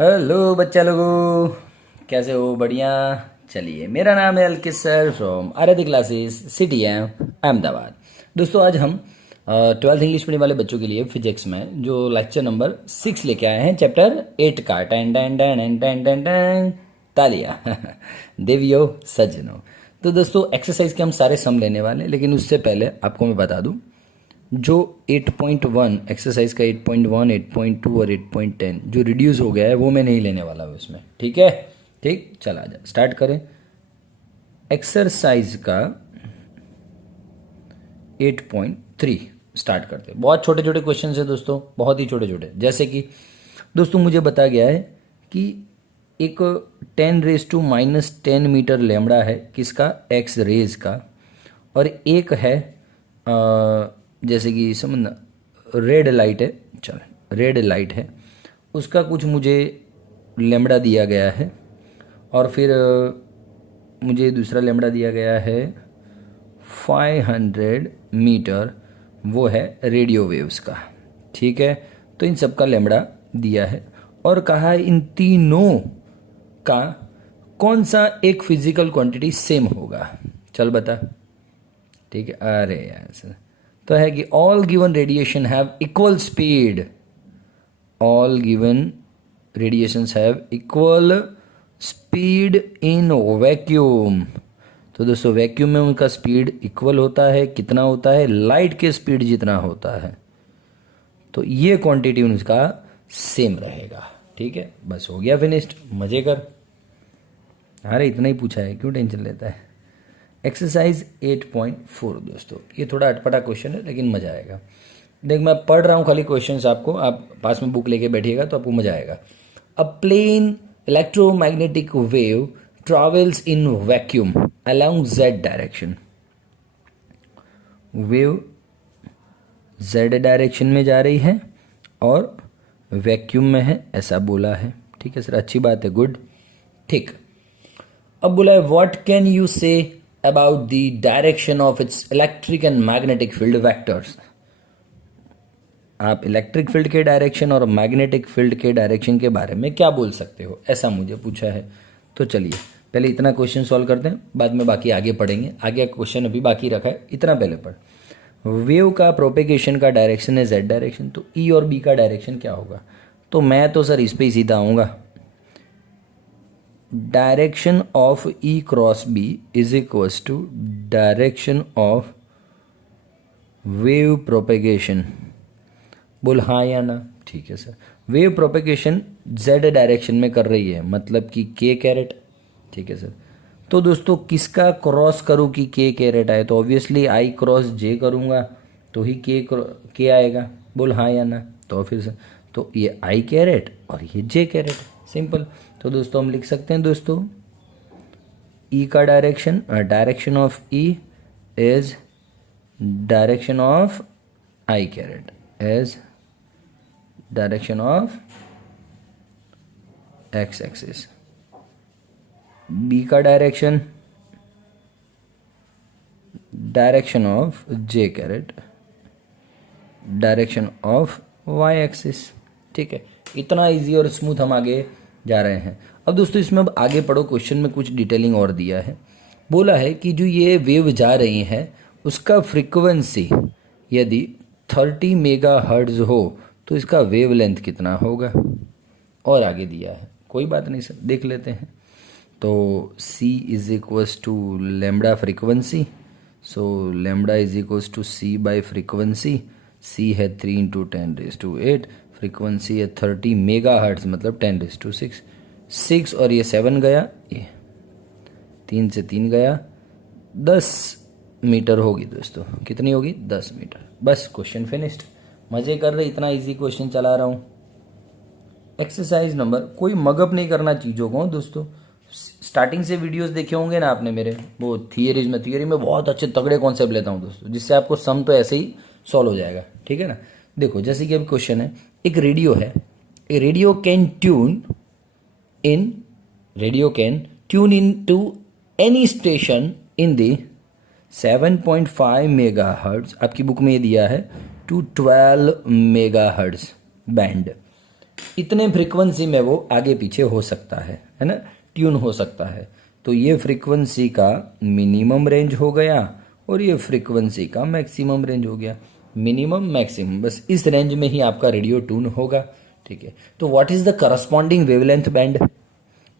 Hello बच्चा लोगों, कैसे हो? बढ़िया। चलिए, मेरा नाम है अलकिस सर फ्रॉम आराध्य क्लासेस सिटी एम अहमदाबाद। दोस्तों, आज हम 12th इंग्लिश पढ़ने वाले बच्चों के लिए फिजिक्स में जो लेक्चर नंबर 6 लेके आए हैं, चैप्टर 8 का। टन टन टन टन टन टन तालिया देवियो सज्जनों। तो दोस्तों, एक्सरसाइज के हम सारे सम लेने वाले हैं, लेकिन उससे पहले आपको मैं बता दूं, जो 8.1 एक्सरसाइज का 8.1, 8.2 और 8.10 जो रिड्यूस हो गया है वो मैं नहीं लेने वाला हूँ इसमें। ठीक है? ठीक, चला जा स्टार्ट करें एक्सरसाइज का 8.3 स्टार्ट करते हैं। बहुत छोटे छोटे क्वेश्चन है दोस्तों, बहुत ही छोटे छोटे। जैसे कि दोस्तों मुझे बताया गया है कि एक 10⁻⁻10 मीटर लैम्बडा है किसका? एक्स रेज का। और एक है जैसे कि समझना, रेड लाइट है, चल रेड लाइट है, उसका कुछ मुझे लैम्बडा दिया गया है। और फिर मुझे दूसरा लैम्बडा दिया गया है 500 मीटर, वो है रेडियो वेव्स का। ठीक है? तो इन सब का लैम्बडा दिया है और कहा है इन तीनों का कौन सा एक फिजिकल क्वांटिटी सेम होगा। चल बता। ठीक है? अरे यार सर, तो है कि all given radiation have equal speed. All given radiations have equal speed in vacuum. तो दोस्तों, वैक्यूम में उनका स्पीड इक्वल होता है। कितना होता है? लाइट के स्पीड जितना होता है। तो ये क्वांटिटी उनका सेम रहेगा। ठीक है? बस हो गया, फिनिश्ड। मजे कर। अरे इतना ही पूछा है, क्यों टेंशन लेता है। एक्सरसाइज 8.4 दोस्तों, ये थोड़ा अटपटा क्वेश्चन है लेकिन मजा आएगा। देख, मैं पढ़ रहा हूँ खाली क्वेश्चंस आपको, आप पास में बुक लेके बैठिएगा तो आपको मजा आएगा। A plane electromagnetic wave travels in vacuum along Z direction. Wave Z direction में जा रही है और वैक्यूम में है, ऐसा बोला है। ठीक है सर, अच्छी बात है, गुड। ठीक, अब बोला है what can you say about the direction of its electric and magnetic field vectors. आप इलेक्ट्रिक फील्ड के डायरेक्शन और मैग्नेटिक फील्ड के डायरेक्शन के बारे में क्या बोल सकते हो, ऐसा मुझे पूछा है। तो चलिए पहले इतना क्वेश्चन सॉल्व करते हैं, बाद में बाकी आगे पढ़ेंगे। आगे क्वेश्चन अभी बाकी रखा है, इतना पहले पढ़। वेव का प्रोपेगेशन का डायरेक्शन है जेड डायरेक्शन, तो ई और बी का डायरेक्शन क्या होगा? तो मैं तो सर इस पे ही सीधा आऊँगा। Direction of E cross B is equals to direction of wave propagation. बोल हाँ या ना। ठीक है sir, wave propagation Z direction में कर रही है, मतलब कि के कैरेट। ठीक है सर, तो दोस्तों किसका क्रॉस करूँ कि के कैरेट आए? तो ऑब्वियसली आई क्रॉस जे करूँगा तो ही के आएगा। बोल हाँ या ना। तो फिर से तो ये आई कैरेट और ये जे कैरेट, सिंपल। तो दोस्तों हम लिख सकते हैं दोस्तों, ई का direction of E is direction of I caret as direction of X axis. B का direction of J caret direction of Y axis. ठीक है, इतना इजी और स्मूथ हम आगे जा रहे हैं। अब दोस्तों इसमें अब आगे पढ़ो, क्वेश्चन में कुछ डिटेलिंग और दिया है। बोला है कि जो ये वेव जा रही है उसका फ्रीक्वेंसी यदि 30 मेगा हर्ट्ज हो तो इसका वेव लेंथ कितना होगा, और आगे दिया है। कोई बात नहीं सर, देख लेते हैं। तो c is equals to lambda frequency, so lambda is equals to c by frequency. c है 3 × 10⁸, फ्रीक्वेंसी है 30 मेगा हर्ट्ज, मतलब 10⁶। 6 और ये 7 गया, ये 3 से 3 गया, 10 मीटर होगी दोस्तों। कितनी होगी? 10 मीटर। बस क्वेश्चन फिनिश्ड। मजे कर रहे, इतना इजी क्वेश्चन चला रहा हूँ। एक्सरसाइज नंबर, कोई मगअप नहीं करना चीज़ों को दोस्तों। स्टार्टिंग से वीडियोस देखे होंगे ना आपने मेरे, वो थियरी में बहुत अच्छे तगड़े कॉन्सेप्ट लेता हूँ दोस्तों, जिससे आपको सम तो ऐसे ही सॉल्व हो जाएगा। ठीक है ना? देखो जैसे कि अभी क्वेश्चन है, एक रेडियो है, a radio can tune in to any station in the 7.5 megahertz, आपकी बुक में ये दिया है, टू 12 मेगा हर्ट्ज बैंड। इतने फ्रीक्वेंसी में वो आगे पीछे हो सकता है ना, ट्यून हो सकता है। तो ये फ्रीक्वेंसी का मिनिमम रेंज हो गया और ये फ्रीक्वेंसी का मैक्सिमम रेंज हो गया। मिनिमम मैक्सिमम, बस इस रेंज में ही आपका रेडियो ट्यून होगा। ठीक है, तो what is the corresponding wavelength band?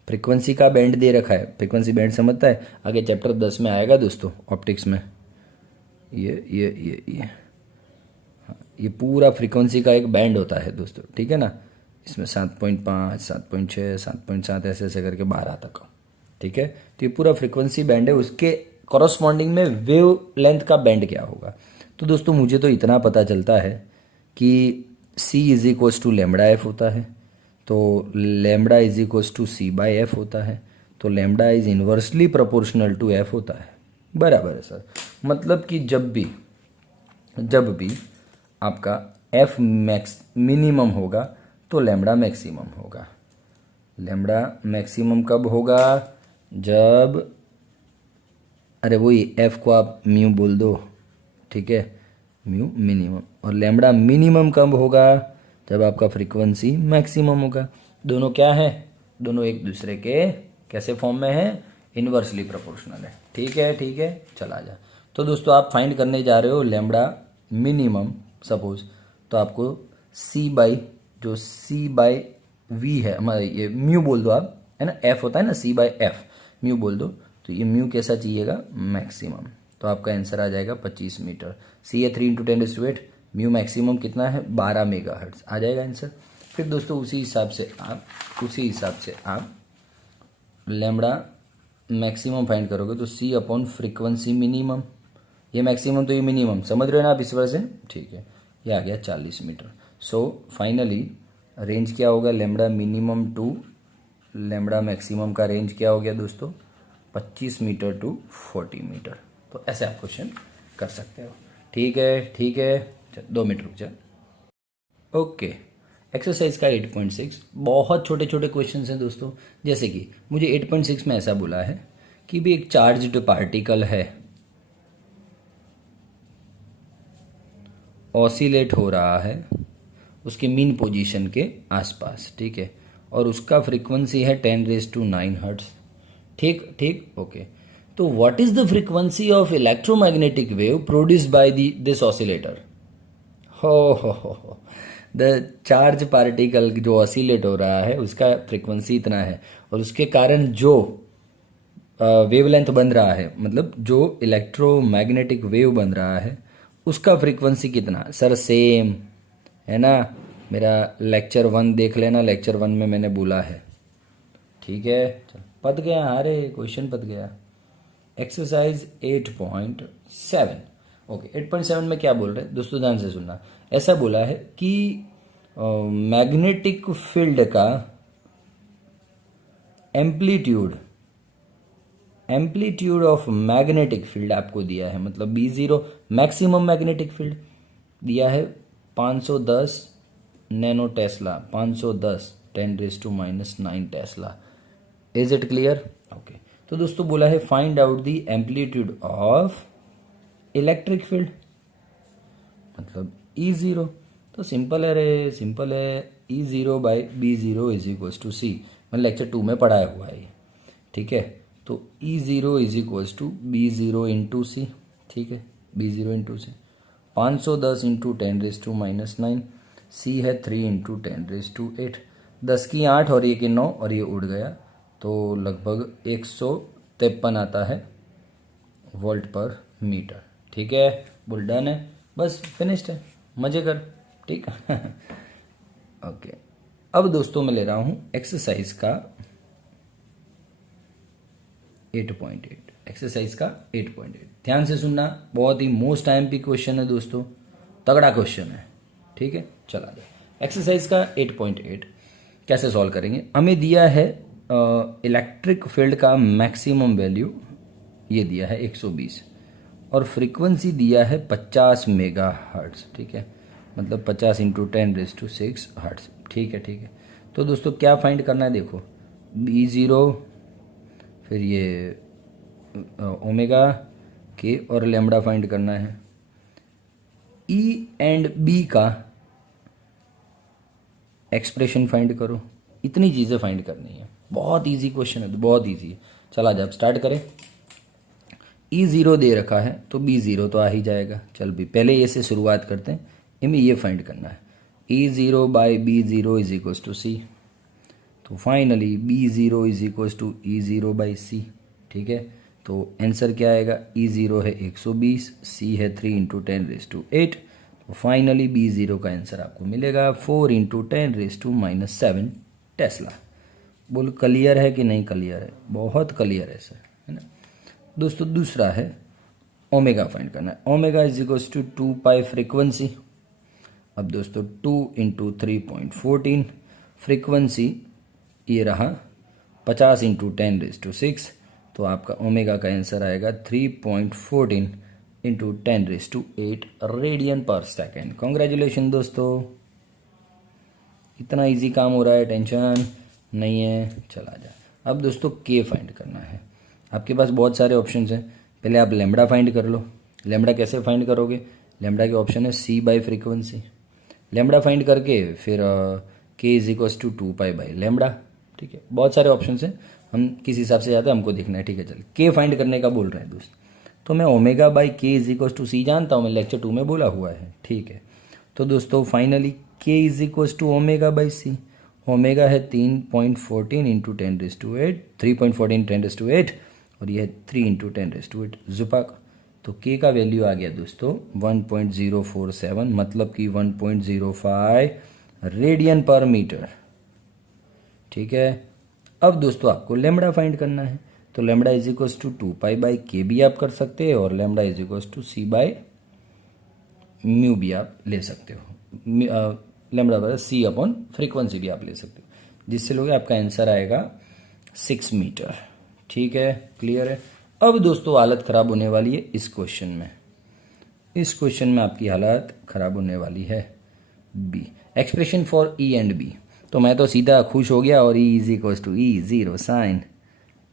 Frequency का बैंड दे रखा है, फ्रीक्वेंसी बैंड समझता है, आगे चैप्टर 10 में आएगा दोस्तों ऑप्टिक्स में। ये पूरा फ्रीक्वेंसी का एक बैंड होता है दोस्तों, ठीक है ना। इसमें 7.5, 7.6, 7.7 ऐसे ऐसे करके 12 तक, ठीक है। तो ये पूरा फ्रीक्वेंसी बैंड है, उसके कॉरस्पॉन्डिंग में वेव लेंथ का बैंड क्या होगा। तो दोस्तों मुझे तो इतना पता चलता है कि C is equals to lambda F होता है, तो lambda is equals to C by F होता है, तो lambda is inversely proportional to F होता है। बराबर है सर। मतलब कि जब भी आपका एफ मैक्स मिनिमम होगा तो लेमड़ा मैक्सिमम होगा। लेमड़ा मैक्सिमम कब होगा? जब, अरे वही एफ को आप म्यू बोल दो, ठीक है, म्यू मिनिमम। और लेमड़ा मिनिमम कब होगा? जब आपका फ्रीक्वेंसी मैक्सिमम होगा। दोनों क्या है? दोनों एक दूसरे के कैसे फॉर्म में है? इन्वर्सली प्रोपोर्शनल है। ठीक है, ठीक है, चला जा। तो दोस्तों आप फाइंड करने जा रहे हो लेमड़ा मिनिमम सपोज, तो आपको सी बाई वी है हमारा, ये म्यू बोल दो आप, है ना, एफ होता है ना, सी बाई एफ, म्यू बोल दो। तो ये म्यू कैसा चाहिएगा? मैक्सिमम। तो आपका आंसर आ जाएगा 25 मीटर। सी है 3 इंटू 10⁸, म्यू मैक्सिमम कितना है? 12 मेगाहर्ट्ज आ जाएगा आंसर। फिर दोस्तों उसी हिसाब से आप लेमड़ा मैक्सिमम फाइंड करोगे तो सी अपॉन फ्रीक्वेंसी मिनिमम, ये मैक्सिमम तो ये मिनिमम, समझ रहे हो ना आप इस वजह से, ठीक है। ये आ गया 40 मीटर। सो फाइनली रेंज क्या होगा? Lambda minimum to lambda maximum का रेंज क्या हो गया दोस्तों? 25 मीटर टू 40 मीटर। तो ऐसे आप क्वेश्चन कर सकते हो। ठीक है, ठीक है, 2 मिनट रुक जा। ओके, एक्सरसाइज का 8.6 बहुत छोटे छोटे क्वेश्चन हैं दोस्तों। जैसे कि मुझे 8.6 में ऐसा बोला है कि भी एक चार्ज्ड पार्टिकल है, ऑसिलेट हो रहा है उसके मीन पोजीशन के आसपास, ठीक है, और उसका फ्रीक्वेंसी है 10⁹ हर्ट्ज। ठीक ठीक, ओके। तो what is the frequency of electromagnetic wave produced by this oscillator? हो द चार्ज पार्टिकल जो ऑसिलेट हो रहा है उसका फ्रीक्वेंसी इतना है, और उसके कारण जो वेवलेंथ बन रहा है, मतलब जो इलेक्ट्रोमैग्नेटिक वेव बन रहा है उसका फ्रीक्वेंसी कितना? सर सेम है ना, मेरा लेक्चर 1 देख लेना, लेक्चर 1 में मैंने बोला है। ठीक है, चल पत गया, अरे क्वेश्चन पत गया। एक्सरसाइज 8.7, ओके 8.7 में क्या बोल रहे हैं दोस्तों, ध्यान से सुनना। ऐसा बोला है कि मैग्नेटिक फील्ड का एम्पलीट्यूड ऑफ मैग्नेटिक फील्ड आपको दिया है, मतलब B0 मैक्सिमम मैग्नेटिक फील्ड दिया है 510 nano tesla, 510 10⁻⁹ tesla. Is it clear? Okay. तो दोस्तों बोला है find out the amplitude of electric field, मतलब E0। तो सिंपल है रे, सिंपल है, E0 by B0 is equals to c. मैंने लेक्चर 2 में पढ़ाया हुआ है ये, ठीक है। तो E0 is equals to B0 into c, ठीक है, B0 इंटू सी, 510 इंटू 10⁻⁹, सी है 3 इंटू 10⁸ 10 की 8 और ये की 9 और ये उड़ गया, तो लगभग 153 आता है वोल्ट पर मीटर। ठीक है, बुल डन है, बस फिनिश्ड है, मजे कर, ठीक है। ओके, अब दोस्तों मैं ले रहा हूं एक्सरसाइज का 8.8, एक्सरसाइज का 8.8। ध्यान से सुनना, बहुत ही मोस्ट IMP क्वेश्चन है दोस्तों, तगड़ा क्वेश्चन है, ठीक है। चला जाए एक्सरसाइज का 8.8 कैसे सॉल्व करेंगे। हमें दिया है इलेक्ट्रिक फील्ड का मैक्सिमम वैल्यू, ये दिया है 120, और फ्रीक्वेंसी दिया है 50 मेगाहर्ट्ज, ठीक है, मतलब 50 इंटू 10⁶ हर्ट्ज, ठीक है, ठीक है। तो दोस्तों क्या फाइंड करना है, देखो B0, फिर ये ओमेगा के और लेमड़ा फाइंड करना है। E एंड B का एक्सप्रेशन फाइंड करो, इतनी चीज़ें फाइंड करनी है। बहुत इजी क्वेश्चन है, बहुत इजी है। चला जाए, अब स्टार्ट करें। E0 दे रखा है तो B0 तो आ ही जाएगा। चल भी पहले ये से शुरुआत करते हैं, इनमें ये फाइंड करना है। E0 by B0 is equals to C। तो finally B0 is equals to E0 by C। ठीक है, तो आंसर क्या आएगा? E0 है 120, C है 3 इंटू 10⁻8। तो फाइनली B0 का आंसर आपको मिलेगा 4 इंटू 10⁻⁻7 टेस्ला। बोल क्लियर है कि नहीं क्लियर है? बहुत क्लियर है सर, है ना दोस्तों। दूसरा है ओमेगा फाइंड करना है। Omega is equals to 2 pi frequency. अब दोस्तों 2 इंटू 3.14 फ्रीक्वेंसी ये रहा 50 इंटू 10⁻6। तो आपका ओमेगा का आंसर आएगा 3.14 इंटू 10⁻8 रेडियन पर सेकेंड। कॉन्ग्रेचुलेशन दोस्तों, इतना इजी काम हो रहा है, टेंशन नहीं है। चला जा। अब दोस्तों के फाइंड करना है। आपके पास बहुत सारे ऑप्शन हैं। पहले आप लेमड़ा फाइंड कर लो। लेमड़ा कैसे फाइंड करोगे? लेमड़ा के ऑप्शन है C by frequency. Lambda find करके फिर K is equals to 2 pi by lambda. ठीक है, बहुत सारे ऑप्शन हैं, हम किस हिसाब से जाते हैं हमको देखना है। ठीक है, चल के फाइंड करने का बोल रहे हैं दोस्त, तो मैं ओमेगा बाई के इज इक्वल्स टू C जानता हूँ, मैं लेक्चर 2 में बोला हुआ है। ठीक है, तो दोस्तों finally K is equals to omega by C। Omega है 3.14 इंटू 10⁻8, 3.14 10⁻8, और ये है 3 इंटू 10⁻8 जुपाक। तो के का वैल्यू आ गया दोस्तों 1.047, मतलब कि 1.05 रेडियन पर मीटर। ठीक है, अब दोस्तों आपको लेमड़ा फाइंड करना है। तो lambda is equals to 2 pi by K भी आप कर सकते हैं, और lambda is equals to C by mu भी आप ले सकते हो। लेमड़ा बराबर C अपॉन फ्रीक्वेंसी भी आप ले सकते हो, जिससे लोग आपका आंसर आएगा 6 मीटर। ठीक है, क्लियर है। अब दोस्तों हालत ख़राब होने वाली है इस क्वेश्चन में। इस क्वेश्चन में आपकी हालत ख़राब होने वाली है। Be expression for E and B। तो मैं तो सीधा खुश हो गया और E is equals to E0 sine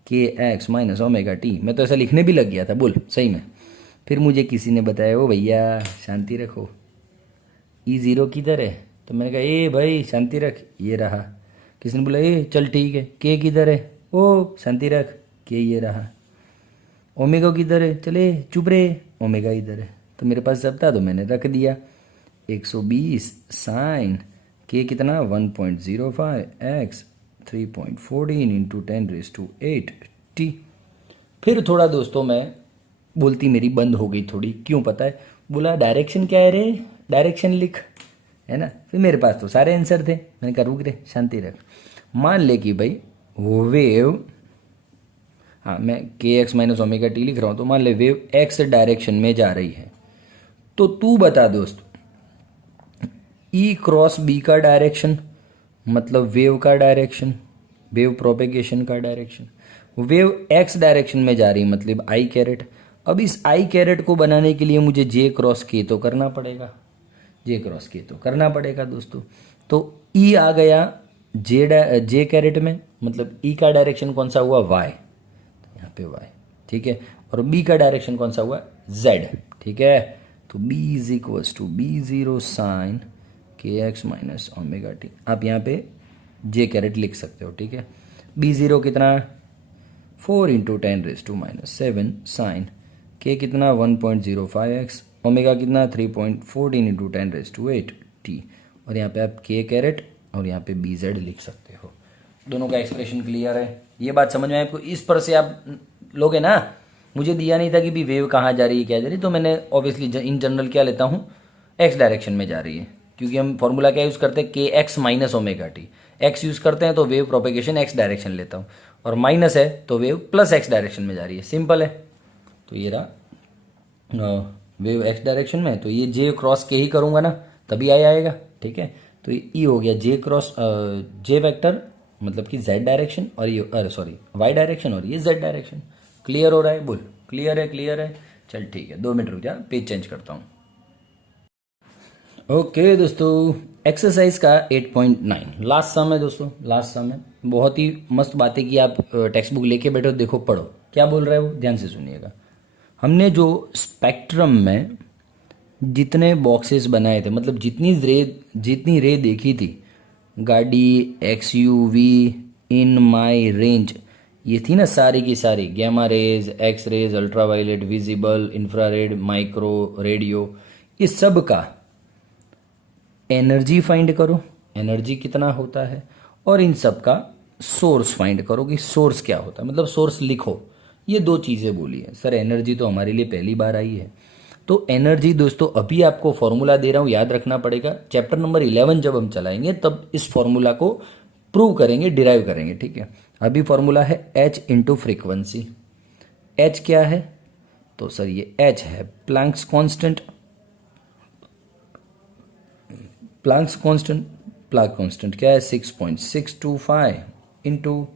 KX minus omega T. मैं तो ऐसा लिखने भी लग गया था, बोल सही में। फिर मुझे किसी ने बताया, ओ भैया शांति रखो, E0 किधर है? तो मैंने कहा ए भाई शांति रख, ये रहा। किसी ने बोला ए चल ठीक है, के किधर है? ओ शांति रख, के ये रहा। ओमेगा किधर है? चले चुप रहे, ओमेगा इधर है। तो मेरे पास सब था तो मैंने रख दिया। 120 साइन के कितना 1.05 x 3.14 इंटू 10⁻8 t। फिर थोड़ा दोस्तों मैं बोलती मेरी बंद हो गई थोड़ी, क्यों पता है? बोला डायरेक्शन क्या है रे, डायरेक्शन लिख, है ना। फिर मेरे पास तो सारे आंसर थे, मैंने कहा रुक रे शांति रख। मान ले कि भाई वो वेव, हाँ मैं के एक्स माइनस ओमेगा टी लिख रहा हूँ, तो मान ले वेव एक्स डायरेक्शन में जा रही है। तो तू बता दोस्त, ई क्रॉस बी का डायरेक्शन मतलब वेव का डायरेक्शन, वेव प्रोपेगेशन का डायरेक्शन। वेव एक्स डायरेक्शन में जा रही मतलब आई कैरेट। अब इस आई कैरेट को बनाने के लिए मुझे जे क्रॉस के तो करना पड़ेगा, जे क्रॉस के तो करना पड़ेगा दोस्तों। तो ई आ गया जे कैरेट में, मतलब ई का डायरेक्शन कौन सा हुआ? वाई, यहाँ पे वाई। ठीक है, और बी का डायरेक्शन कौन सा हुआ? जेड। ठीक है, तो B is equals to B0 sine K X minus omega T. आप यहाँ पे जे कैरेट लिख सकते हो। ठीक है, B0 कितना 4 इंटू 10⁻⁻7 साइन के कितना 1.05 x, ओमेगा कितना 3.14 इंटू 10⁻8 t, और यहाँ पे आप के कैरेट और यहाँ पे BZ लिख सकते हो। दोनों का एक्सप्रेशन क्लियर है, ये बात समझ में आए आपको? इस पर से आप लोगे ना। मुझे दिया नहीं था कि भी वेव कहाँ जा रही है क्या जा रही है, तो मैंने ऑब्वियसली इन जनरल क्या लेता हूँ, एक्स डायरेक्शन में जा रही है, क्योंकि हम फॉर्मूला क्या यूज़ करते हैं? के X minus omega T. X use करते हैं तो वेव प्रोपेगेशन एक्स डायरेक्शन लेता हूँ, और माइनस है तो वेव प्लस एक्स डायरेक्शन में जा रही है। सिंपल है। तो ये रहा वेव एक्स डायरेक्शन में, तो ये जे क्रॉस के ही करूँगा ना तभी आएगा। ठीक है, तो ये ई हो गया जे क्रॉस जे वेक्टर मतलब कि जेड डायरेक्शन, और ये अरे सॉरी वाई डायरेक्शन, और ये जेड डायरेक्शन। क्लियर हो रहा है? बोल क्लियर है, क्लियर है। चल ठीक है, 2 मिनट रुक जा, पेज चेंज करता हूँ। ओके दोस्तों, एक्सरसाइज का 8.9 लास्ट सम है दोस्तों, लास्ट सम है। बहुत ही मस्त बात है कि आप टेक्स्ट बुक लेके बैठो, देखो पढ़ो क्या बोल रहा है वो, ध्यान से सुनिएगा। हमने जो स्पेक्ट्रम में जितने बॉक्सेस बनाए थे, मतलब जितनी रे देखी थी, गाड़ी, XUV, इन माई रेंज, ये थी ना सारी की सारी, gamma rays, X rays, ultraviolet, visible, infrared, micro, radio, इस सब का एनर्जी फाइंड करो, एनर्जी कितना होता है, और इन सब का सोर्स फाइंड करो कि सोर्स क्या होता है, मतलब सोर्स लिखो। ये दो चीज़ें बोली है सर। एनर्जी तो हमारे लिए पहली बार आई है। तो एनर्जी दोस्तों अभी आपको फॉर्मूला दे रहा हूँ, याद रखना पड़ेगा। चैप्टर नंबर 11 जब हम चलाएंगे तब इस फॉर्मूला को प्रूव करेंगे, डिराइव करेंगे, ठीक है। अभी फॉर्मूला है एच इंटू फ्रिक्वेंसी। एच क्या है? तो सर ये एच है Planck's constant. Planck's constant, Planck constant क्या है? 6.625 इंटू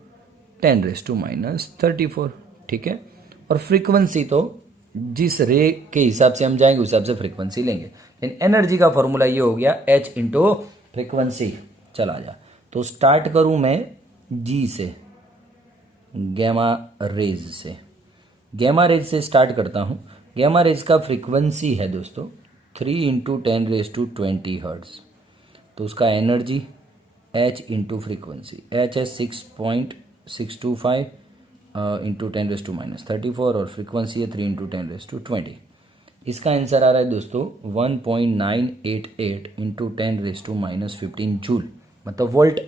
10⁻⁻34, ठीक है। और फ्रीक्वेंसी तो जिस रे के हिसाब से हम जाएंगे उस हिसाब से फ्रीक्वेंसी लेंगे। लेकिन एनर्जी का फॉर्मूला ये हो गया एच इंटू फ्रीक्वेंसी। चला जा, तो स्टार्ट करूं मैं जी से, गैमा रेज से। गैमा रेज से स्टार्ट करता हूं। गैमा रेज का फ्रीक्वेंसी है दोस्तों 3 × 10⁻20 हर्ट्ज। तो उसका energy H into frequency, H है 6.625 इंटू 10⁻34 और फ्रीक्वेंसी है 3 × 10⁻20। इसका आंसर आ रहा है दोस्तों 1.988 इंटू 10⁻15 जूल, मतलब वोल्ट।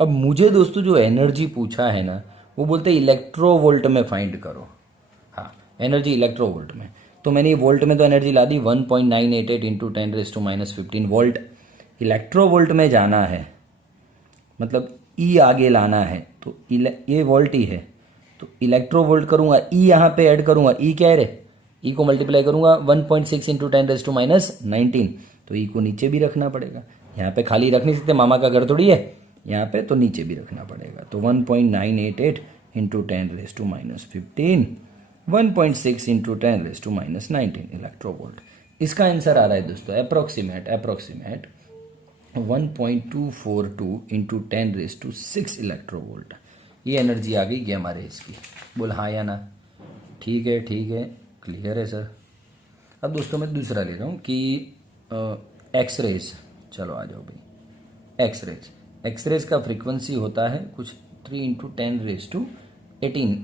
अब मुझे दोस्तों जो एनर्जी पूछा है ना, वो बोलते हैं इलेक्ट्रो वोल्ट में फाइंड करो। हाँ, एनर्जी इलेक्ट्रो वोल्ट में, तो मैंने ये वोल्ट में तो एनर्जी ला दी 1.988 इंटू 10⁻15 वोल्ट। इलेक्ट्रो वोल्ट में जाना है, मतलब ई आगे लाना है, तो ये वोल्ट ही है, तो इलेक्ट्रो वोल्ट करूंगा, ई यहाँ पे ऐड करूंगा, ई क्या है रे, ई को मल्टीप्लाई करूंगा 1.6 इंटू 10⁻19, तो ई को नीचे भी रखना पड़ेगा। यहाँ पे खाली रख नहीं सकते, मामा का घर थोड़ी है यहाँ पे, तो नीचे भी रखना पड़ेगा। तो 1.988 इंटू 10⁻15, 1.6 इंटू 10⁻19 इलेक्ट्रो वोल्ट। इसका आंसर आ रहा है दोस्तों अप्रोक्सीमेट 1.242 इंटू 10⁻6 इलेक्ट्रो वोल्ट। ये एनर्जी आ गई गैमा रेज की। बोल हाँ या ना? ठीक है, ठीक है, क्लियर है सर। अब दोस्तों मैं दूसरा ले रहा हूँ कि एक्स रेज। चलो आ जाओ भाई। एक्स रेज, एक्स रेज का फ्रीक्वेंसी होता है कुछ 3 × 10⁻18,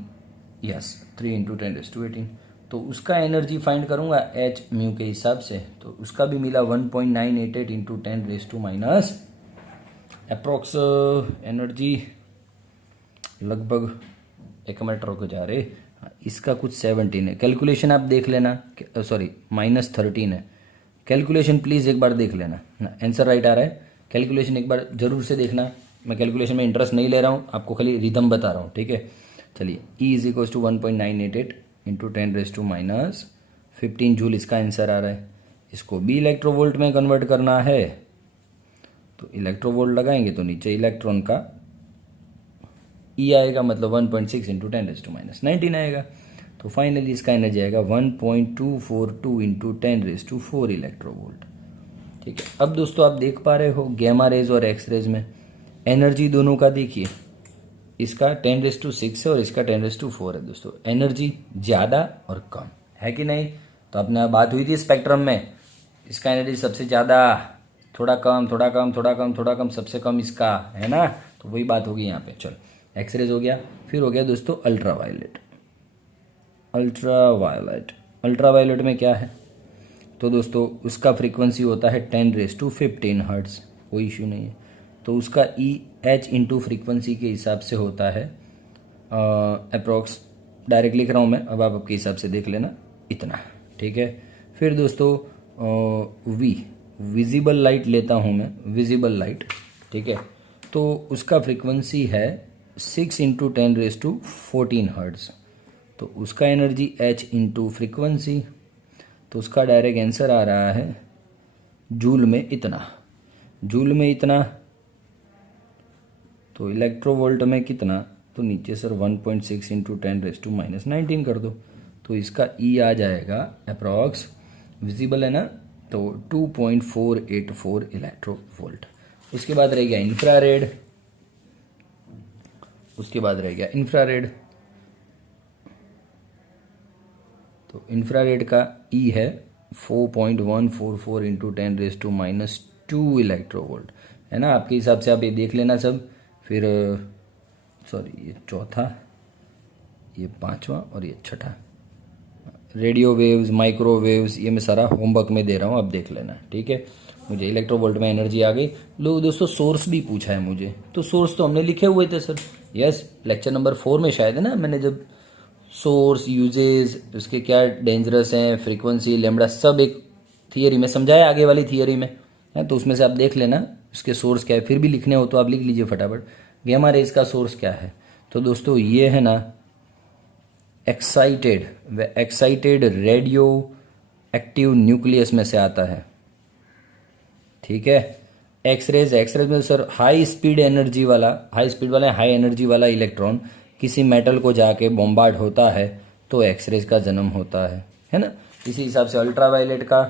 यस 3 × 10⁻18। तो उसका एनर्जी फाइंड करूंगा एच म्यू के हिसाब से, तो उसका भी मिला 1.988 इंटू 10⁻⁻, अप्रोक्स एनर्जी लगभग, एक मिनट रुको जा रहे, इसका कुछ 17 है। कैलकुलेशन आप देख लेना, सॉरी -13 है। कैलकुलेशन प्लीज़ एक बार देख लेना ना, आंसर राइट आ रहा है। कैलकुलेशन एक बार जरूर से देखना। मैं कैलकुलेशन में इंटरेस्ट नहीं ले रहा हूँ, आपको खाली रिदम बता रहा हूँ, ठीक है। चलिए, E is equals to 1.988 into 10⁻15 joule इसका आंसर आ रहा है। इसको भी इलेक्ट्रोवोल्ट में कन्वर्ट करना है, तो इलेक्ट्रोवोल्ट लगाएंगे तो नीचे इलेक्ट्रॉन का E आएगा, मतलब 1.6 इंटू 10⁻19 आएगा। तो फाइनली इसका एनर्जी आएगा 1.242 इंटू 10⁻4 इलेक्ट्रोवोल्ट, ठीक है। अब दोस्तों आप देख पा रहे हो गैमा रेज और एक्स रेज में एनर्जी दोनों का देखिए, इसका 10⁻6 है और इसका 10⁻4 है दोस्तों। एनर्जी ज़्यादा और कम है कि नहीं? तो अपने बात हुई थी स्पेक्ट्रम में, इसका एनर्जी सबसे ज़्यादा, थोड़ा कम, थोड़ा कम, थोड़ा कम, थोड़ा कम, सबसे कम इसका, है ना। तो वही बात होगी यहाँ पे। चलो, एक्सरेज हो गया, फिर हो गया दोस्तों अल्ट्रावायलेट। अल्ट्रावायलेट, अल्ट्रावायलेट में क्या है? तो दोस्तों उसका फ्रीक्वेंसी होता है 10⁻15 हर्ट्ज, कोई इशू नहीं है। तो उसका ई एच इंटू फ्रीक्वेंसी के हिसाब से होता है अप्रोक्स, डायरेक्ट लिख रहा हूँ मैं, अब आप आपके हिसाब से देख लेना, इतना, ठीक है। फिर दोस्तों वी, विजिबल लाइट लेता हूँ मैं, विजिबल लाइट, ठीक है। तो उसका फ्रीक्वेंसी है 6 इंटू 10⁻14 हर्ट्ज। तो उसका एनर्जी एच इंटू फ्रीक्वेंसी, तो उसका डायरेक्ट आंसर आ रहा है जूल में इतना, जूल में इतना। तो इलेक्ट्रोवोल्ट में कितना? तो नीचे सर 1.6 इंटू 10⁻19 कर दो, तो इसका ई आ जाएगा अप्रॉक्स, विजिबल है ना, तो 2.484 इलेक्ट्रोवोल्ट। उसके बाद रह गया इंफ्रारेड, उसके बाद रह गया इंफ्रारेड। तो इंफ्रारेड का ई है 4.144 इंटू 10⁻² इलेक्ट्रोवोल्ट। है ना, आपके हिसाब से आप ये देख लेना सब। फिर सॉरी, ये चौथा, ये पांचवा और ये छठा, रेडियो वेव्स, माइक्रोवेव्स, ये मैं सारा होमवर्क में दे रहा हूँ, आप देख लेना, ठीक है। मुझे इलेक्ट्रोवोल्ट में एनर्जी आ गई। लो दोस्तों, सोर्स भी पूछा है मुझे, तो सोर्स तो हमने लिखे हुए थे सर, यस, लेक्चर नंबर 4 में शायद, है ना, मैंने जब सोर्स, यूजेस, उसके क्या डेंजरस हैं, फ्रीक्वेंसी, लेमड़ा, सब एक थियरी में समझाया, आगे वाली थियरी में है, तो उसमें से आप देख लेना उसके सोर्स क्या है। फिर भी लिखने हो तो आप लिख लीजिए फटाफट, गामा रेज का सोर्स क्या है। तो दोस्तों ये है ना एक्साइटेड रेडियो एक्टिव न्यूक्लियस में से आता है, ठीक है। एक्सरेज में सर हाई स्पीड वाला हाई एनर्जी वाला इलेक्ट्रॉन किसी मेटल को जाके बॉम्बार्ड होता है तो एक्सरेज का जन्म होता है ना। इसी हिसाब से अल्ट्रावायलेट का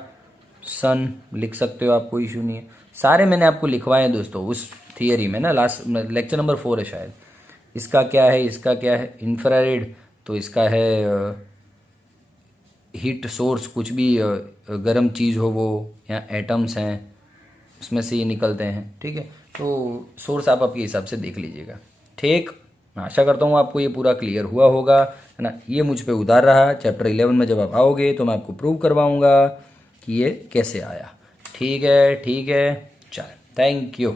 सन लिख सकते हो आप, कोई इशू नहीं है। सारे मैंने आपको लिखवाए हैं दोस्तों उस थियरी में ना, लास्ट लेक्चर नंबर 4 है शायद। इसका क्या है इंफ्रारेड, तो इसका है हीट सोर्स, कुछ भी गर्म चीज़ हो वो, या एटम्स हैं उसमें से ये निकलते हैं, ठीक है। तो सोर्स आप आपके हिसाब से देख लीजिएगा, ठीक। मैं आशा करता हूँ आपको ये पूरा क्लियर हुआ होगा, है ना। ये मुझ पे उतार रहा, चैप्टर 11 में जब आप आओगे तो मैं आपको प्रूव करवाऊँगा कि ये कैसे आया, ठीक है। चल, थैंक यू।